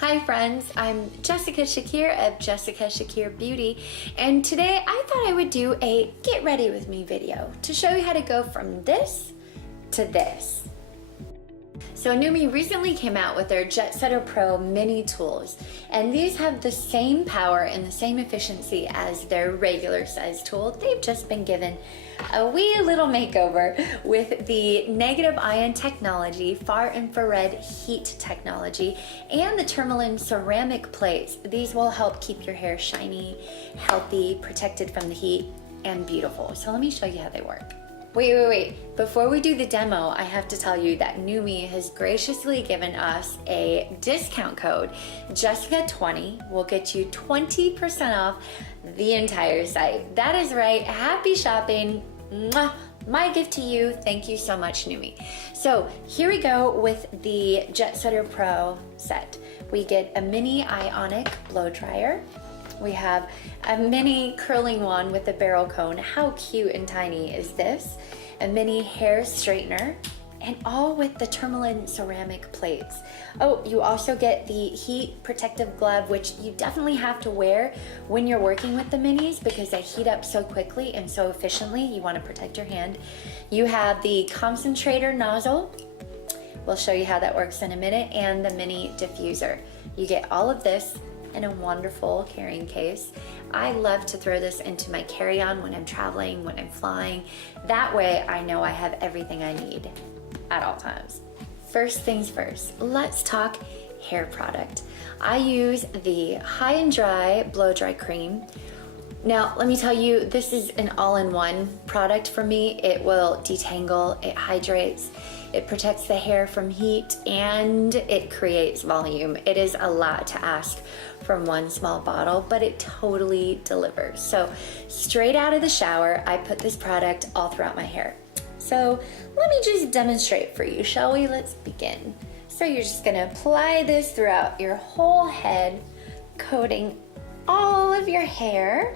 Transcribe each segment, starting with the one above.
Hi friends, I'm Jessica Shakir of Jessica Shakir Beauty, and today I thought I would do a get ready with me video to show you how to go from this to this. So NUME recently came out with their Jet-Settin Pro mini tools, and these have the same power and the same efficiency as their regular size tool. They've just been given a wee little makeover with the negative ion technology, far infrared heat technology, and the Tourmaline ceramic plates. These will help keep your hair shiny, healthy, protected from the heat, and beautiful. So let me show you how they work. Wait. Before we do the demo, I have to tell you that NUME has graciously given us a discount code. Jessica20 will get you 20% off the entire site. That is right. Happy shopping. Mwah. My gift to you. Thank you so much, NUME. So here we go with the Jet-Settin Pro set. We get a Mini Ionic blow dryer. We have a mini curling one with a barrel cone. How cute and tiny is this? A mini hair straightener, and all with the Tourmaline ceramic plates. Oh, you also get the heat protective glove, which you definitely have to wear when you're working with the minis because they heat up so quickly and so efficiently. You want to protect your hand. You have the concentrator nozzle. We'll show you how that works in a minute, and the mini diffuser. You get all of this in a wonderful carrying case. I love to throw this into my carry-on when I'm traveling, when I'm flying. That way I know I have everything I need at all times. First things first, let's talk hair product. I use the High and Dry Blow Dry Cream. Now, let me tell you, this is an all-in-one product for me. It will detangle, it hydrates, it protects the hair from heat, and it creates volume. It is a lot to ask from one small bottle, but it totally delivers. So straight out of the shower, I put this product all throughout my hair. So let me just demonstrate for you, shall we? Let's begin. So you're just gonna apply this throughout your whole head, coating all of your hair.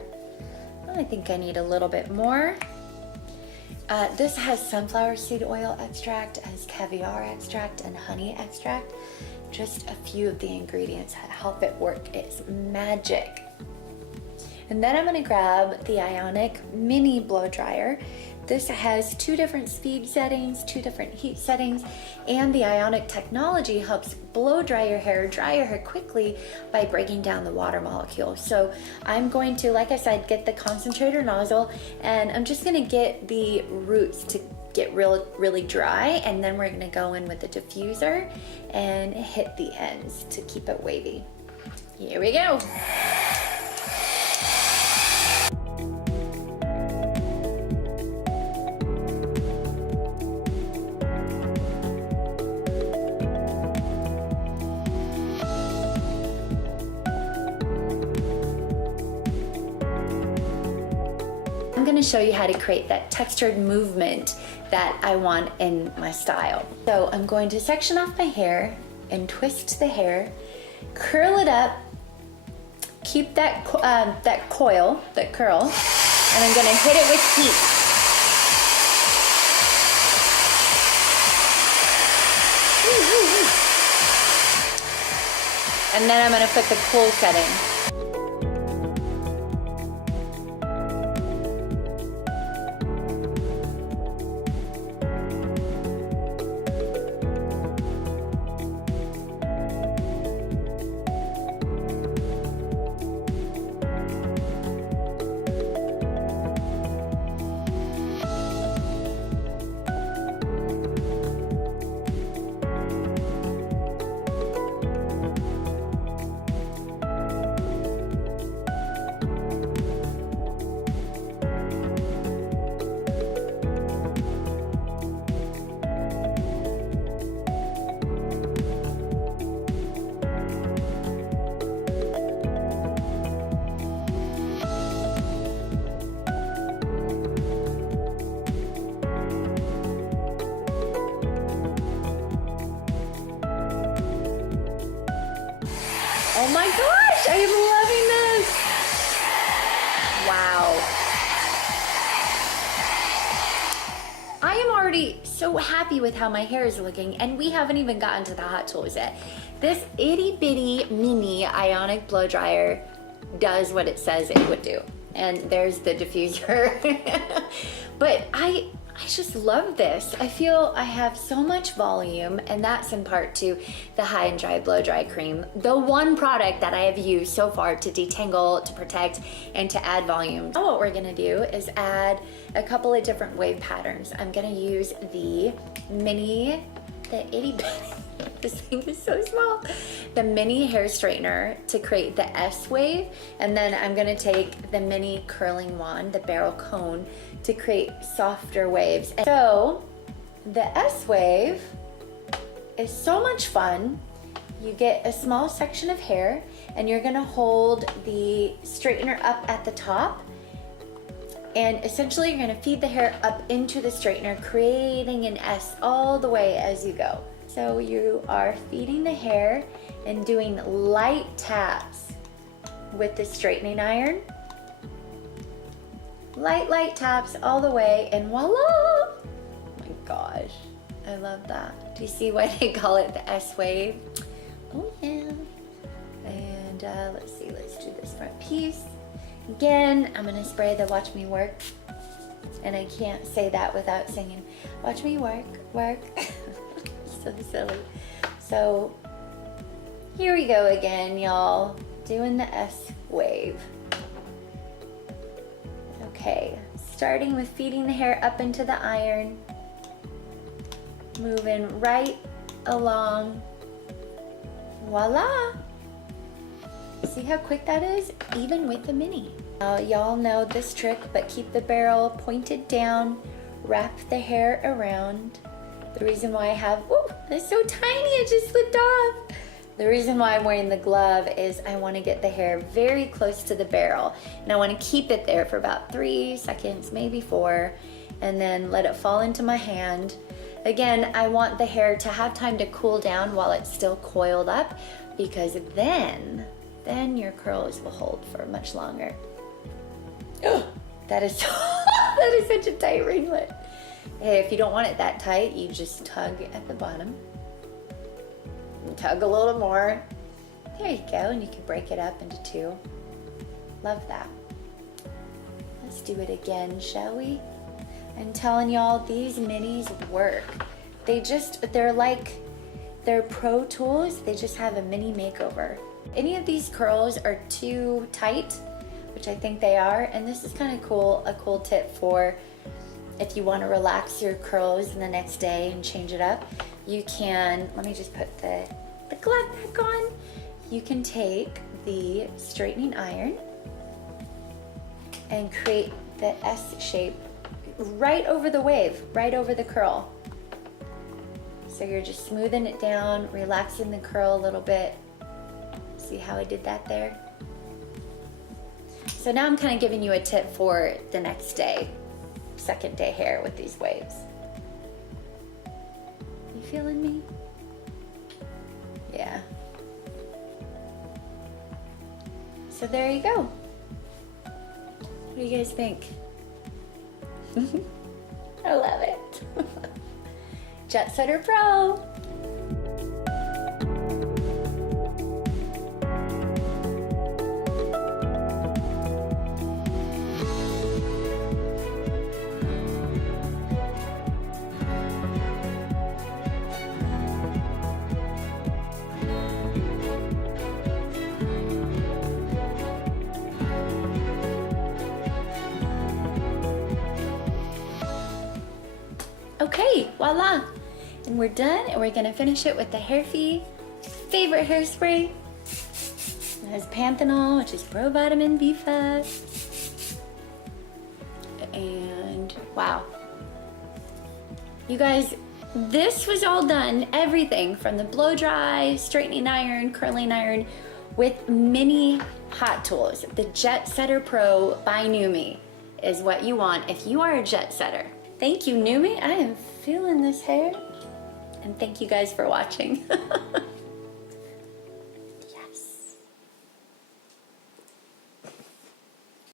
I think I need a little bit more. This has sunflower seed oil extract, has caviar extract, and honey extract. Just a few of the ingredients that help it work. It's magic. And then I'm gonna grab the Ionic Mini Blow Dryer. This has 2 different speed settings, 2 different heat settings, and the Ionic technology helps blow dry your hair quickly by breaking down the water molecule. So I'm going to, like I said, get the concentrator nozzle, and I'm just gonna get the roots to get really dry, and then we're gonna go in with the diffuser and hit the ends to keep it wavy. Here we go. I'm going to show you how to create that textured movement that I want in my style. So I'm going to section off my hair and twist the hair, curl it up, keep that coil, that curl, and I'm going to hit it with heat. And then I'm going to put the cool setting. Oh my gosh, I am loving this. Wow. I am already so happy with how my hair is looking, and we haven't even gotten to the hot tools yet. This itty bitty mini ionic blow dryer does what it says it would do. And there's the diffuser. But I just love this. I feel I have so much volume, and that's in part to the High and Dry Blow Dry Cream, the one product that I have used so far to detangle, to protect, and to add volume. Now what we're gonna do is add a couple of different wave patterns. I'm gonna use the itty bitty, this thing is so small, the mini hair straightener to create the S wave, and then I'm gonna take the mini curling wand, the barrel cone, to create softer waves. And so the S wave is so much fun. You get a small section of hair and you're gonna hold the straightener up at the top, and essentially you're gonna feed the hair up into the straightener, creating an S all the way as you go. So you are feeding the hair and doing light taps with the straightening iron. Light taps all the way, and voila! Oh my gosh, I love that. Do you see why they call it the S wave? Oh yeah. And let's see, let's do this front piece. Again, I'm gonna spray the Watch Me Work, and I can't say that without singing, watch me work, work. So silly. So here we go again, y'all, doing the S wave. Okay, starting with feeding the hair up into the iron, moving right along, voila! See how quick that is, even with the mini. Now, y'all know this trick, but keep the barrel pointed down, wrap the hair around. The reason why I have, whoa, it's so tiny, it just slipped off. The reason why I'm wearing the glove is I want to get the hair very close to the barrel, and I want to keep it there for about 3 seconds, maybe 4, and then let it fall into my hand. Again, I want the hair to have time to cool down while it's still coiled up, because then your curls will hold for much longer. That is such a tight ringlet. Hey, if you don't want it that tight, you just tug at the bottom. Tug a little more. There you go, and you can break it up into 2. Love that. Let's do it again, shall we? I'm telling y'all, these minis work. They're pro tools. They just have a mini makeover. Any of these curls are too tight, which I think they are, and this is kind of cool, a cool tip for if you want to relax your curls the next day and change it up. You can, let me just put the glove back on. You can take the straightening iron and create the S shape right over the wave, right over the curl. So you're just smoothing it down, relaxing the curl a little bit. See how I did that there? So now I'm kind of giving you a tip for the next day, second day hair with these waves. You feeling me? Yeah. So there you go. What do you guys think? I love it. Jet-Setter Pro. Okay, voila. And we're done, and we're gonna finish it with the HairFee favorite hairspray. It has panthenol, which is pro-vitamin B5. And wow. You guys, this was all done, everything from the blow dry, straightening iron, curling iron, with mini hot tools. The Jet-Setter Pro by NUME is what you want if you are a jet setter. Thank you, NUME. I am feeling this hair. And thank you guys for watching.